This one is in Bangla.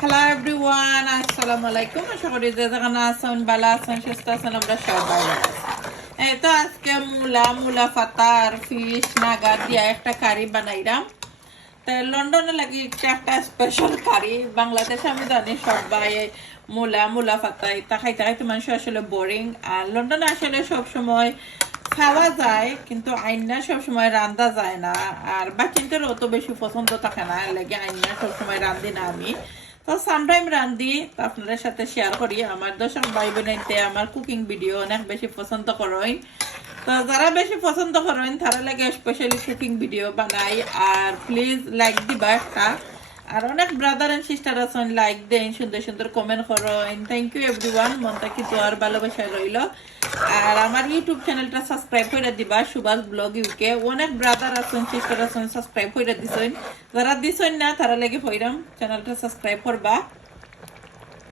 হ্যালো এভরিওয়ান, আসসালামু আলাইকুম। আশা করি যে যেখানে আছেন ভালো আছেন, সুস্থ আছেন। আমরা সবাই ভালো আছি। এই তো আজকে মূলা পাতা আর ফিশ নাগা দিয়া একটা কারি বানাইলাম। তো লন্ডনে লাগি একটা স্পেশাল কারি। বাংলাদেশে আমি জানি সবাই মূলা পাতা এটা খাইতে খাইতে মানুষ আসলে বোরিং। আর লন্ডনে আসলে সব সময় খাওয়া যায়, কিন্তু আইনা সবসময় রান্ধা যায় না। আর বাকিদের অত বেশি পছন্দ থাকে না, লাগে আইনা সবসময় রান্ধি না আমি। তো সামটাইম রান্ধি, তো আপনাদের সাথে শেয়ার করি। আমার দর্শক ভাই বোনাইতে আমার কুকিং ভিডিও অনেক বেশি পছন্দ করেন। তো যারা বেশি পছন্দ করেন তারা লাগে স্পেশালি কুকিং ভিডিও বানাই। আর প্লিজ লাইক দিবা একটা। আর অনেক ব্রাদার এন্ড সিস্টার আছেন, লাইক দেন, সুন্দর সুন্দর কমেন্ট করেন। থ্যাংক ইউ এভরিওয়ান, মনটা কি তো আর ভালোবাসা রইল। আর আমার ইউটিউব চ্যানেলটা সাবস্ক্রাইব করে দিবা, সুভাষ ব্লগ ইউকে। অনেক ব্রাদার আছেন, সিস্টার আছেন, সাবস্ক্রাইব করে দিছেন। যারা দিছেন না তারা লাগে হইরাম চ্যানেলটা সাবস্ক্রাইব করবা।